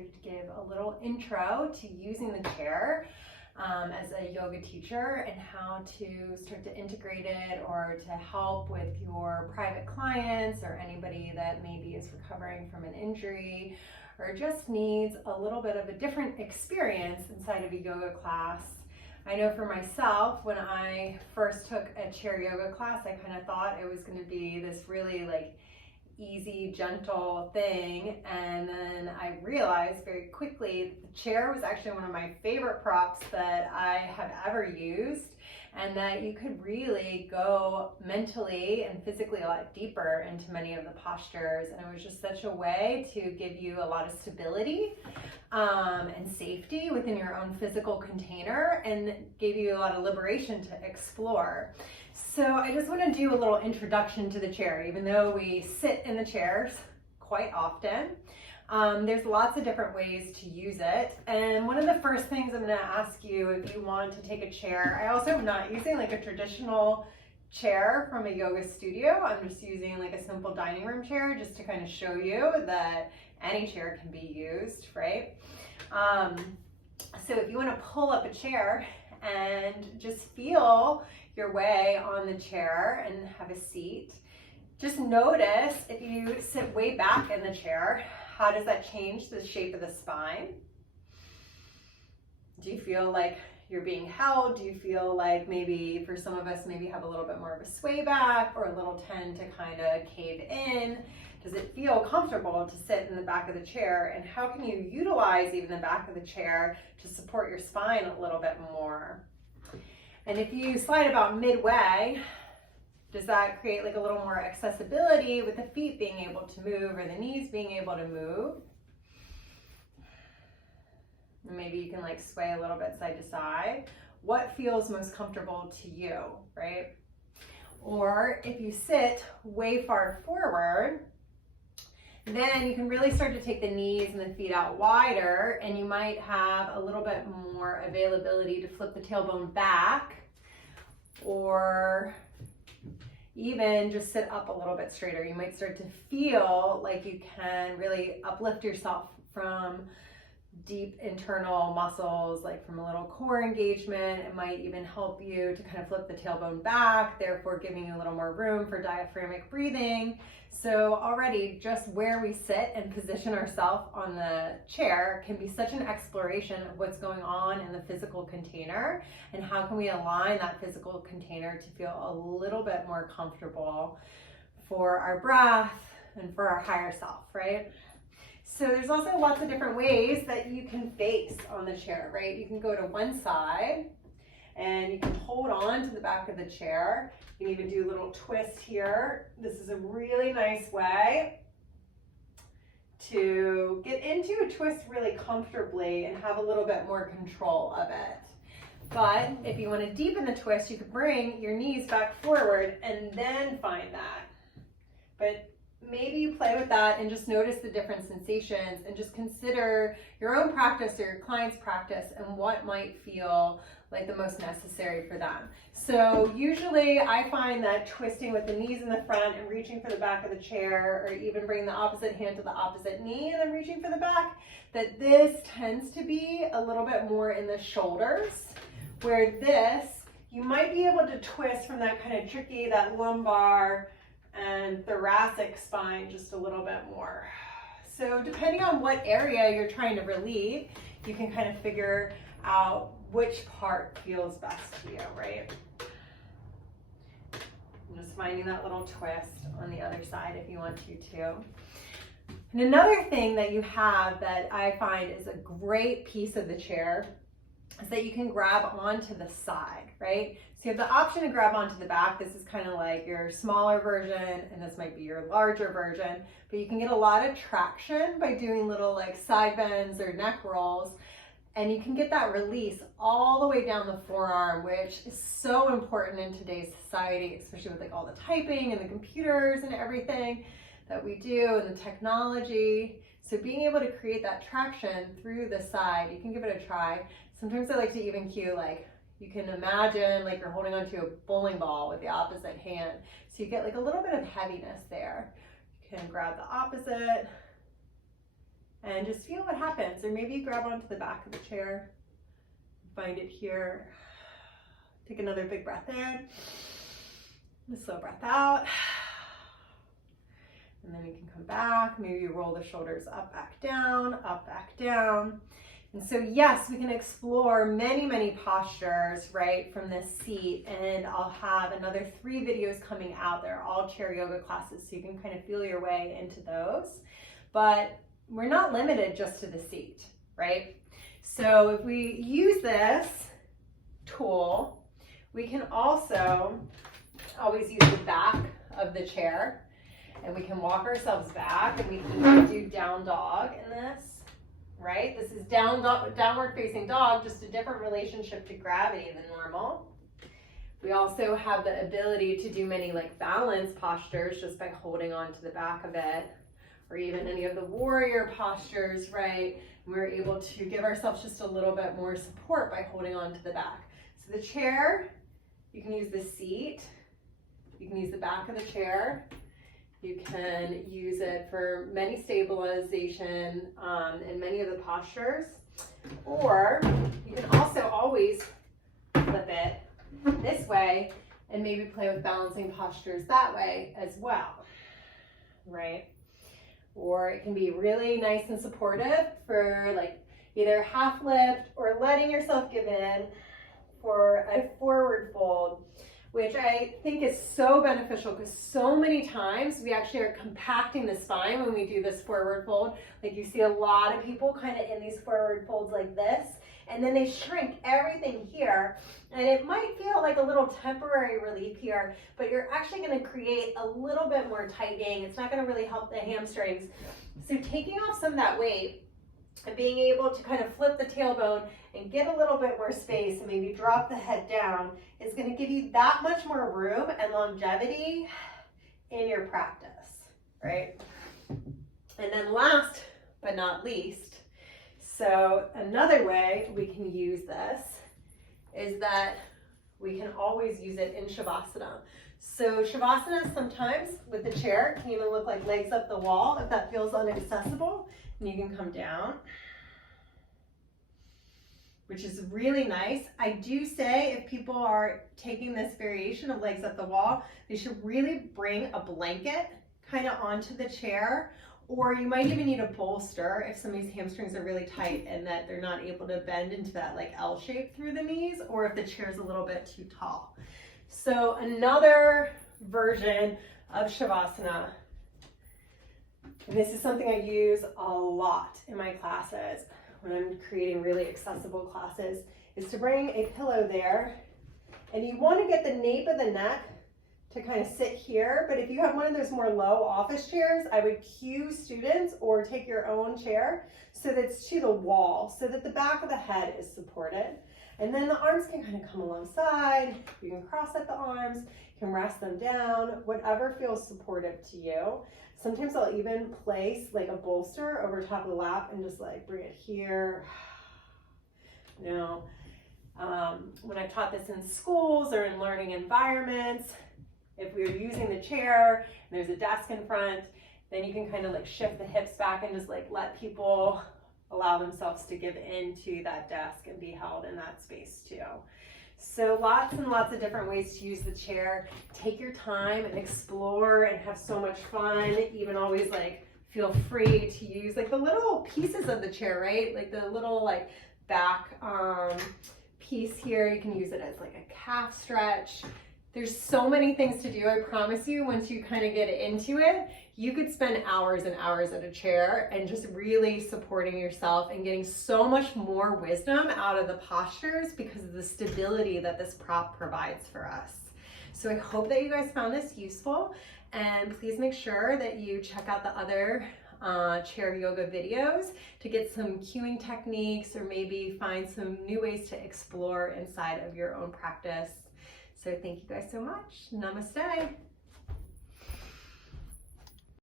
started to give a little intro to using the chair as a yoga teacher and how to start to integrate it or to help with your private clients or anybody that maybe is recovering from an injury or just needs a little bit of a different experience inside of a yoga class. I know for myself, when I first took a chair yoga class, I kind of thought it was going to be this really easy, gentle thing, and then I realized very quickly that the chair was actually one of my favorite props that I have ever used, and that you could really go mentally and physically a lot deeper into many of the postures, and it was just such a way to give you a lot of stability and safety within your own physical container, and gave you a lot of liberation to explore. So I just want to do a little introduction to the chair. Even though we sit in the chairs quite often, there's lots of different ways to use it. And one of the first things I'm going to ask you, if you want to take a chair, I also am not using a traditional chair from a yoga studio. I'm just using a simple dining room chair just to kind of show you that any chair can be used, right? So if you want to pull up a chair and just feel your way on the chair and have a seat, just notice if you sit way back in the chair, how does that change the shape of the spine? Do you feel like you're being held? Do you feel like maybe for some of us maybe have a little bit more of a sway back or a little tend to kind of cave in? Does it feel comfortable to sit in the back of the chair? And how can you utilize even the back of the chair to support your spine a little bit more? And if you slide about midway, does that create a little more accessibility with the feet being able to move or the knees being able to move? And maybe you can sway a little bit side to side. What feels most comfortable to you, right? Or if you sit way far forward, then you can really start to take the knees and the feet out wider, and you might have a little bit more availability to flip the tailbone back, or even just sit up a little bit straighter. You might start to feel like you can really uplift yourself from deep internal muscles, from a little core engagement. It might even help you to kind of flip the tailbone back, therefore giving you a little more room for diaphragmatic breathing. So already just where we sit and position ourselves on the chair can be such an exploration of what's going on in the physical container, and how can we align that physical container to feel a little bit more comfortable for our breath and for our higher self, right? So there's also lots of different ways that you can face on the chair, right? You can go to one side and you can hold on to the back of the chair. You can even do a little twist here. This is a really nice way to get into a twist really comfortably and have a little bit more control of it. But if you want to deepen the twist, you could bring your knees back forward and then find that. But maybe you play with that and just notice the different sensations and just consider your own practice or your client's practice and what might feel like the most necessary for them. So usually I find that twisting with the knees in the front and reaching for the back of the chair, or even bringing the opposite hand to the opposite knee and then reaching for the back, that this tends to be a little bit more in the shoulders, where this, you might be able to twist from that kind of tricky, that lumbar and thoracic spine just a little bit more. So depending on what area you're trying to relieve, you can kind of figure out which part feels best to you, right? And just finding that little twist on the other side if you want to too. And another thing that you have that I find is a great piece of the chair is that you can grab onto the side, right? So you have the option to grab onto the back. This is kind of like your smaller version, and this might be your larger version, but you can get a lot of traction by doing little side bends or neck rolls, and you can get that release all the way down the forearm, which is so important in today's society, especially with all the typing and the computers and everything that we do and the technology. So being able to create that traction through the side, you can give it a try. Sometimes I like to even cue you can imagine you're holding onto a bowling ball with the opposite hand. So you get a little bit of heaviness there. You can grab the opposite and just feel what happens. Or maybe you grab onto the back of the chair, find it here. Take another big breath in, and a slow breath out. And then you can come back. Maybe you roll the shoulders up, back down, up, back down. And so yes, we can explore many, many postures, right, from this seat. And I'll have another 3 videos coming out. They're all chair yoga classes, so you can kind of feel your way into those. But we're not limited just to the seat, right? So if we use this tool, we can also always use the back of the chair, and we can walk ourselves back, and we can do down dog in this, right? This is downward facing dog, just a different relationship to gravity than normal. We also have the ability to do many like balance postures just by holding on to the back of it, or even any of the warrior postures, right? We're able to give ourselves just a little bit more support by holding on to the back. So the chair, you can use the seat, you can use the back of the chair, you can use it for many stabilization in many of the postures, or you can also always flip it this way and maybe play with balancing postures that way as well, right? Or it can be really nice and supportive for like either half lift or letting yourself give in for a forward fold, which I think is so beneficial because so many times we actually are compacting the spine when we do this forward fold. Like you see a lot of people kind of in these forward folds like this, and then they shrink everything here, and it might feel like a little temporary relief here, but you're actually going to create a little bit more tightening. It's not going to really help the hamstrings. So taking off some of that weight and being able to kind of flip the tailbone and get a little bit more space and maybe drop the head down is going to give you that much more room and longevity in your practice, right? And then last but not least, so another way we can use this is that we can always use it in Shavasana. So Shavasana sometimes with the chair can even look like legs up the wall if that feels inaccessible, and you can come down, which is really nice. I do say if people are taking this variation of legs up the wall, they should really bring a blanket kind of onto the chair, or you might even need a bolster if somebody's hamstrings are really tight and that they're not able to bend into that like L shape through the knees, or if the chair's a little bit too tall. So another version of Shavasana, and this is something I use a lot in my classes when I'm creating really accessible classes, is to bring a pillow there, and you want to get the nape of the neck to kind of sit here, but if you have one of those more low office chairs, I would cue students or take your own chair so that it's to the wall, so that the back of the head is supported. And then the arms can kind of come alongside, you can cross at the arms, you can rest them down, whatever feels supportive to you. Sometimes I'll even place like a bolster over top of the lap and just like bring it here. You know, when I've taught this in schools or in learning environments, if we're using the chair and there's a desk in front, then you can kind of like shift the hips back and just like let people allow themselves to give into that desk and be held in that space too. So lots and lots of different ways to use the chair. Take your time and explore and have so much fun. Even always like feel free to use like the little pieces of the chair, right? Like the little like back piece here. You can use it as like a calf stretch. There's so many things to do. I promise you, once you kind of get into it, you could spend hours and hours at a chair and just really supporting yourself and getting so much more wisdom out of the postures because of the stability that this prop provides for us. So I hope that you guys found this useful, and please make sure that you check out the other chair yoga videos to get some cueing techniques or maybe find some new ways to explore inside of your own practice. So thank you guys so much. Namaste.